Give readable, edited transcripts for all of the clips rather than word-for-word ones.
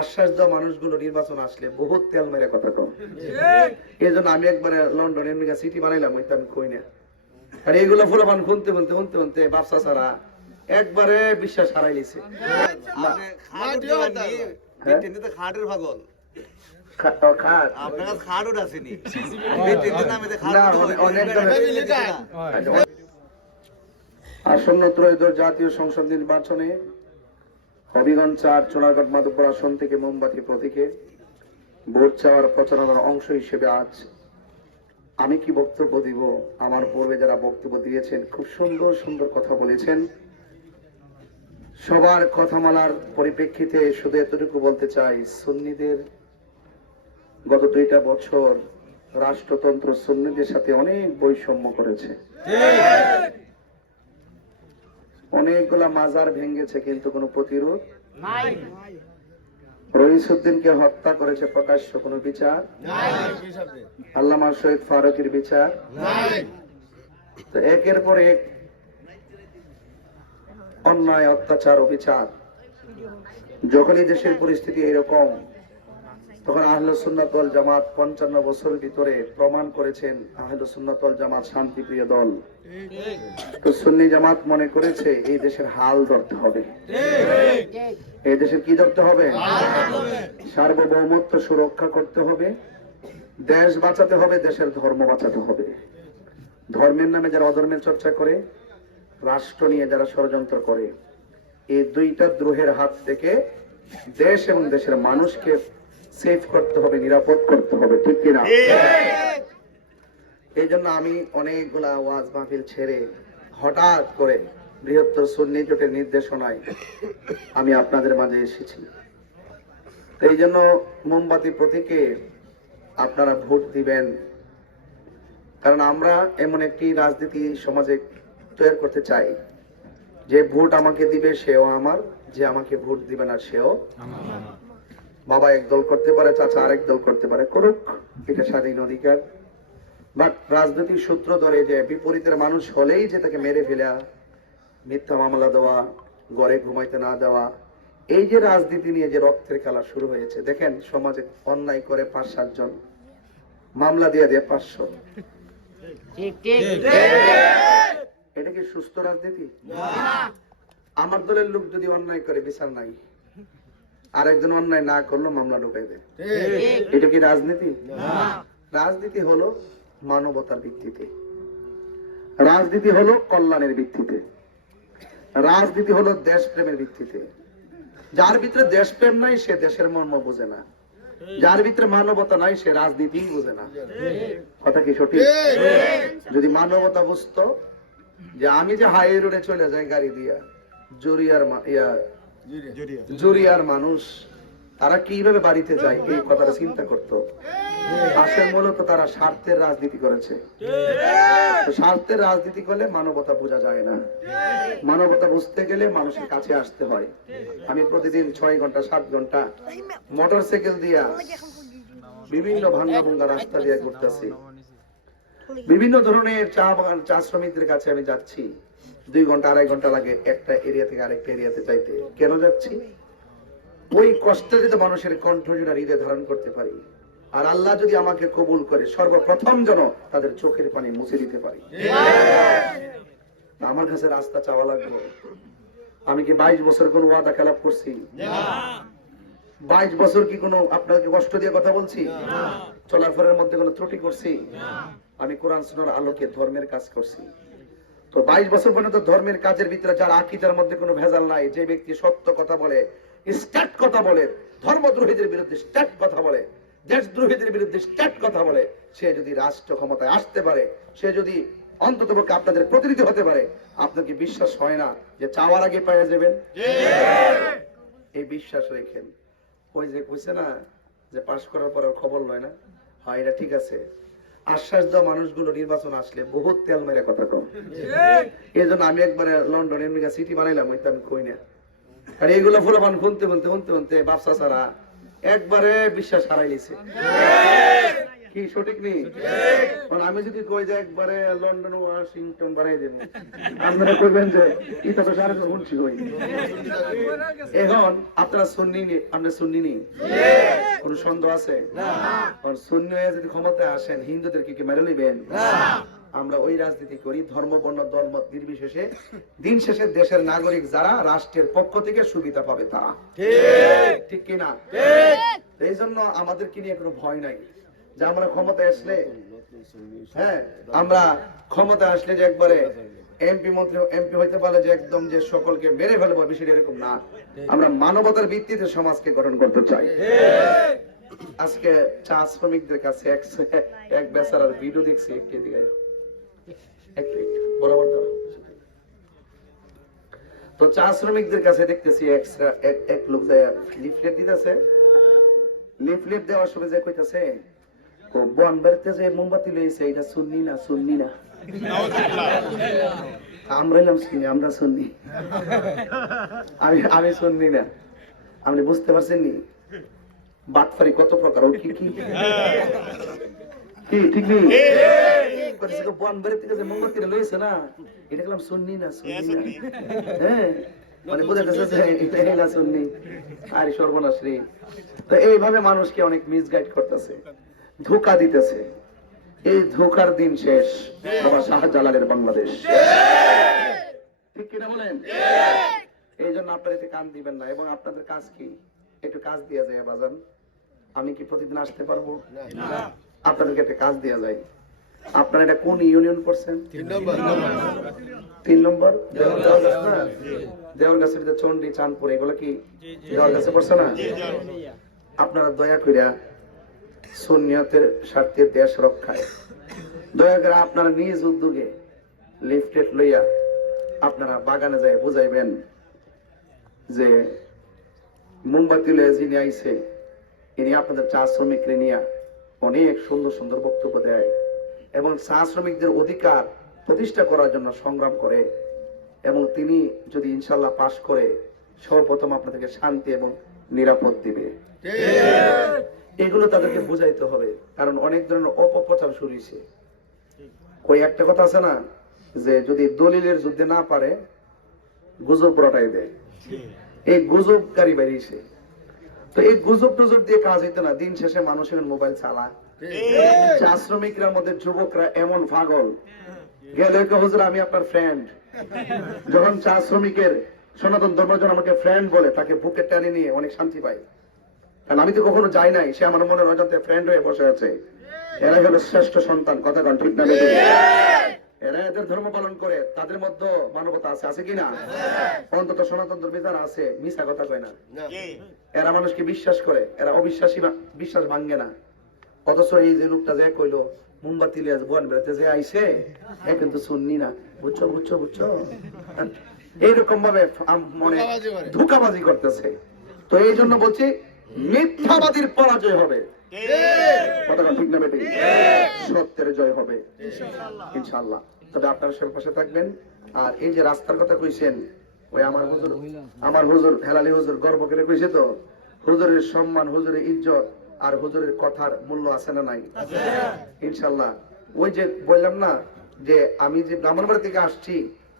আশ্বাস দেওয়া মানুষগুলো নির্বাচন আসলে বহুত তেল মেরে কথা কম। এই জন্য আমি একবারে লন্ডন আমেরিকা সিটি বানাইলাম, ওইটা আমি কই না। আর এইগুলো ফুলবান শুনতে শুনতে শুনতে শুনতে ব্যবসা ছাড়া একবারে বিশ্বাস হারাই গেছে। খাটের পাগল আসন্ন ত্রয়োদশ জাতীয় সংসদ নির্বাচনে হবিগঞ্জ ৪ চুনারগড় মাধবপুর আসন থেকে মোমবাতি প্রতীকে ভোট চাওয়ার প্রচারণার অংশ হিসেবে আজ আমি কি বক্তব্য দিব, আমার পূর্বে যারা বক্তব্য দিয়েছেন খুব সুন্দর সুন্দর কথা বলেছেন। সবার কথামালার পরিপ্রেক্ষিতে শুধু এতটুকু বলতে চাই, সুন্নিদের গত ২টা বছর রাষ্ট্রতন্ত্র সুন্নিদের সাথে অনেক বৈষম্য করেছে, অনেকগুলা মাজার ভেঙেছে, কিন্তু কোনো প্রতিরোধ নাই। রইসউদ্দিনকে হত্যা করেছে, প্রকাশ্য কোনো বিচার নাই। আল্লামা শহীদ ফারুকের বিচার নাই। তো একের পর এক অন্যায়, অত্যাচার, অবিচার। যখনই দেশের পরিস্থিতি এরকম, তখন আহলে সুন্নাত ওয়াল জামাত ৫৫ বছরের ভিতরে প্রমাণ করেছেন আহলে সুন্নাত ওয়াল জামাত শান্তিপ্রিয় দল। তো সুন্নি জামাত মনে করেছে এই দেশের হাল ধরতে হবে। এই দেশের কি ধরতে হবে? সার্বভৌমত্ব সুরক্ষা করতে হবে, দেশ বাঁচাতে হবে, দেশের ধর্ম বাঁচাতে হবে। ধর্মের নামে যারা অধর্মের চর্চা করে, রাষ্ট্র নিয়ে যারা ষড়যন্ত্র করে, এই দুইটা দ্রোহের হাত থেকে দেশ এবং দেশের মানুষকে সেফ করতে হবে, নিরাপদ করতে হবে, ঠিক কিনা? এই জন্য আমি অনেকগুলা ওয়াজ মাহফিল ছেড়ে হঠাৎ করে বৃহত্তর সুন্নি জোটের নির্দেশনায় আমি আপনাদের মাঝে এসেছি। এই জন্য মোমবাতি প্রতীকে আপনারা ভোট দিবেন, কারণ আমরা এমন একটি রাজনীতি সমাজে তৈরি করতে চাই যে ভোট আমাকে দিবে সেও আমার, যে আমাকে ভোট দিবে না সেও আমার। বাবা এক দল করতে পারে, চাচা আরেক দল করতে পারে, করুক, এটা স্বাধীন অধিকার। বাট রাজনৈতিক সূত্র ধরে যে বিপরীতের মানুষ হলেই যে তাকে মেরে ফেলা, মিথ্যা মামলা দেওয়া, ঘরে ঘুমাইতে না দেওয়া, এই যে রাজনীতি নিয়ে যে রক্তের খেলা শুরু হয়েছে। দেখেন সমাজে অন্যায় করে ৫-৭ জন, মামলা দিয়ে ৫০০। এটা কি সুস্থ রাজনীতি? আমার দলের লোক যদি অন্যায় করে বিচার নাই, আরেকজন অন্যায় না করলো মামলা ঢুকাই দেয়, এটা কি রাজনীতি? রাজনীতি হলো মানবতার ভিত্তিতে, রাজনীতি হলো কল্যাণের ভিত্তিতে, রাজনীতি হলো দেশপ্রেমের ভিত্তিতে। যার ভিতরে দেশপ্রেম নাই সে দেশের মর্ম বোঝে না, যার ভিতরে মানবতা নাই সে রাজনীতি বোঝে না। কথা কি সঠিক? যদি মানবতা বুঝতো যে আমি যে হাই রোডে চলে যাই গাড়ি দিয়া, জুরিয়ার মানুষ তারা কিভাবে বাড়িতে যায় এই কথাটা চিন্তা করতো। আসলে মূলত তারা স্বার্থের রাজনীতি করেছে। স্বার্থের রাজনীতি করলে মানবতা বোঝা যায় না। মানবতা বুঝতে গেলে মানুষের কাছে আসতে হয়। আমি প্রতিদিন ৬ ঘন্টা ৭ ঘন্টা মোটরসাইকেল দিয়া বিভিন্ন ভাঙ্গা ভঙ্গা রাস্তা দিয়ে ঘুরতেছি, বিভিন্ন ধরনের চা বাগান, চা শ্রমিকদের কাছে আমি যাচ্ছি। ২ ঘন্টা ২.৫ ঘন্টা লাগে একটা এরিয়া থেকে আরেকটা এরিয়াতে যাইতে। কেন যাচ্ছি? ওই কষ্টে যদি মানুষের কণ্ঠ যেন হৃদয় ধারণ করতে পারি, আর আল্লাহ যদি আমাকে কবুল করে সর্বপ্রথম যেন তাদের চোখের পানি মুছে দিতে পারি। আমার কাছে রাস্তা চাওয়া লাগবে। আমি কি ২২ বছর কোন ওয়াদা খেলাপ করছি? ২২ বছর কি কোনো আপনাকে কষ্ট দিয়ে কথা বলছি? চলাফেরার মধ্যে কোনো ত্রুটি করছি? আমি কোরআন সুন্নাহর আলোকে ধর্মের কাজ করছি। তো ২২ বছর পর্যন্ত ধর্মের কাজের ভিতরে যার আকীদার মধ্যে কোনো ভেজাল নাই, যে ব্যক্তি সত্য কথা বলে, স্ট্যাট কথা বলে, ধর্মদ্রোহীদের বিরুদ্ধে স্ট্যাট কথা বলে, দেশদ্রোহীদের বিরুদ্ধে স্ট্যাট কথা বলে, সে যদি রাষ্ট্র ক্ষমতায় আসতে পারে, সে যদি অন্ততপক্ষে আপনাদের প্রতিনিধি হতে পারে, আপনাকে বিশ্বাস হয় না যে চাওয়ার আগে পেয়ে যাবেন? এই বিশ্বাস রেখেন। ওই যে কইছে না যে পাশ করার পর খবর লয় না, হয় এটা ঠিক আছে। আশ্বাস দেওয়া মানুষগুলো নির্বাচন আসলে বহুত তেল মেরে কথা কম। এই জন্য আমি একবারে লন্ডন আমেরিকা সিটি বানাইলাম, ওইটা আমি কই না। আর এইগুলো ফুলবান শুনতে শুনতে শুনতে শুনতে ব্যবসা ছাড়া একবারে বিশ্বাস হারাই গেছে। কি সঠিক নেই? আমি যদি কই যে একবারে লন্ডন ওয়াশিংটন বানাই দেবো, আপনারা কইবেন যে এটা তো সারা শুনছি কই। এখন আপনারা সুন্নি নি, আমরা সুন্নি নি, কোন সন্দেহ আছে? আর সুন্নি হয়ে যদি ক্ষমতায় আসেন হিন্দুদেরকে কি মেরে নেবেন? আমরা ওই রাজনীতি করি ধর্ম বর্ণ দলমত নির্বিশেষে, দিন শেষে দেশের নাগরিক যারা রাষ্ট্রের পক্ষ থেকে সুবিধা পাবে তারা, ঠিক কিনা? এই জন্য আমাদেরকে নিয়ে কোনো ভয় নাই যে আমরা ক্ষমতায় আসলে, হ্যাঁ আমরা ক্ষমতায় আসলে যে একবারে এমপি হইতে পারলে যে একদম যে সকলকে মেরে ফেলবো, বিষয়টা এরকম না। আমরা মানবতার ভিত্তিতে সমাজকে গঠন করতে চাই। আজকে চা শ্রমিকদের কাছে এক বেচারার ভিডিও দেখছি, একটু দিকে একটু বরাবর দাও। তো চা শ্রমিকদের কাছে দেখতেছি এক লোক যায় লিফলেট দিতেছে, লিফলেট দেওয়ার সময় যে কইতাছে ও বন বাড়িতে যে মোমবাতি লইছে এটা সুন্নি না, সুন্নি না। আমরা এলাম শুনি, আমরা সুন্নি, আমি সুন্নি না। আপনি বুঝতে পারছেন নি বাটফারি কত প্রকার, ও কি কি কি ঠিক নেই? বন বাড়িতে যে মোমবাতি লইছে না এটা গেলাম সুন্নি না, সুন্নি না। হ্যাঁ মানে বোঝা যাচ্ছে যে এটা এলা সুন্নি। আরে সর্বনাশ রে। তো এইভাবে মানুষকে অনেক মিসগাইড করতেছে, ধোঁকা দিতেছে। এই ধোঁকার দিন শেষ বাবা শাহজালালের বাংলাদেশ, ঠিক কিনা বলেন? এই জন্য আপনারা এতে কান দিবেন না। এবং আপনাদের কাজ কি? একটু কাজ দেওয়া যায় বাজান। আমি কি প্রতিদিন আসতে পারবো? আপনাদেরকে একটা কাজ দেওয়া যায়। আপনারা এটা কোন ইউনিয়ন করছেন? 3 নম্বর দেওয়ার গাছের চন্ডী চাঁদপুর, এগুলো কি দেওয়ার গাছে পড়ছে না? আপনারা দয়া করিয়া সুন্নিয়তের স্বার্থে দেশ রক্ষায় দয়া করে আপনারা নিজ উদ্যোগে লিফলেট লইয়া আপনারা বাগানে যায় বুঝাইবেন যে মোমবাতি লইয়া যিনি আইছে ইনি আপনাদের চা শ্রমিকরে নিয়ে অনেক সুন্দর সুন্দর বক্তব্য দেয় এবং চা শ্রমিকদের অধিকার প্রতিষ্ঠা করার জন্য সংগ্রাম করে। এবং তিনি যদি ইনশাল্লাহ পাশ করে সর্বপ্রথম আপনাদেরকে শান্তি এবং নিরাপদ দিবে। এগুলো তাদেরকে বুঝাইতে হবে, কারণ অনেক ধরনের অপপ্রচার শুরু হয়েছে। ওই একটা কথা আছে না যে যদি দলিলের যুদ্ধে না পারে গুজব রটাই দেয়, এই গুজবকারী বেরিয়েছে। তো এই গুজব টুজব দিয়ে কাজ হইতো না। দিন শেষে মানুষের মোবাইল চালা। চা শ্রমিকরা মধ্যে যুবকরা এমন পাগল, গেলে হুজুর আমি আপনার ফ্রেন্ড। যখন চা শ্রমিকের সনাতন ধর্মজন আমাকে ফ্রেন্ড বলে, তাকে বুকে টেনে নিয়ে অনেক শান্তি পাই, কারণ আমি তো কখনো যাই নাই, সে আমার মনে অজান্তে ফ্রেন্ড হয়ে বসে আছে। এরাই হলো শ্রেষ্ঠ সন্তান, কথা কন ঠিক না? এরা এদের ধর্ম পালন করে, তাদের মধ্যে মানবতা আছে, আছে কিনা? অন্তত সনাতন ধর্মী যারা আছে মিশা কথা কয় না, এরা মানুষকে বিশ্বাস করে, এরা অবিশ্বাসী, বিশ্বাস ভাঙ্গে না। অথচ এই যে লোকটা যে কইলো মোমবাতি লিয়া বন বেড়াতে যে আইছে এ কিন্তু সুন্নি না, বুঝছো বুঝছো বুঝছো, এইরকম ভাবে মনে ধোঁকাবাজি করতেছে। তো এই জন্য বলছি মিথ্যাবাদীর পরাজয় হবে, কথাটা ঠিক না বেটি? সত্যের জয় হবে ইনশাআল্লাহ। তবে আপনারা সবার পাশে থাকবেন। আর এই যে রাস্তার কথা কইছেন, ওই আমার হুজুর হেলালি হুজুর গর্ব করে কইছে তো, হুজুরের সম্মান, হুজুরের ইজ্জত আর হুজুরের কথার মূল্য আছে না নাই? ইনশাআল্লাহ। ওই যে বললাম না যে আমি যে ব্রাহ্মণবাড়ি থেকে আসছি,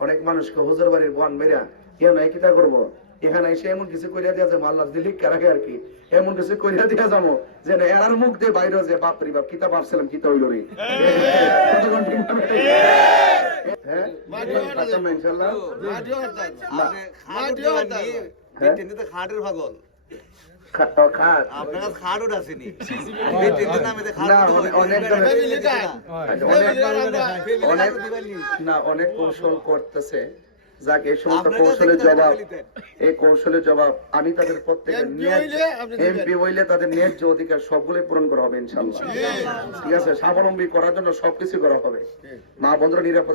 অনেক মানুষকে হুজুর বাড়ির বন মেরা কেউ নাই কিতা করবো, এখানে এসে এমন কিছু করিয়া দিয়া যাবো, আল্লাহ দিল্লি রাখে আর কি, এমন কিছু করিয়া দিয়া যাবো যে এরার মুখ দিয়ে বাইরে যে বাপরি বাপ কিতা ভাবছিলাম কিতা হইল রে। খাটের পাগল অনেক কৌশল করতেছে, যাক এই সমস্ত কৌশলের জবাব, এই কৌশলের জবাব আমি তাদের প্রত্যেকের এমপি হইলে তাদের ন্যায্য অধিকার সবগুলোই পূরণ করা হবে ইনশাআল্লাহ। ঠিক আছে, স্বাবলম্বী করার জন্য সবকিছু করা হবে। মা বন্ধুরা নিরাপদ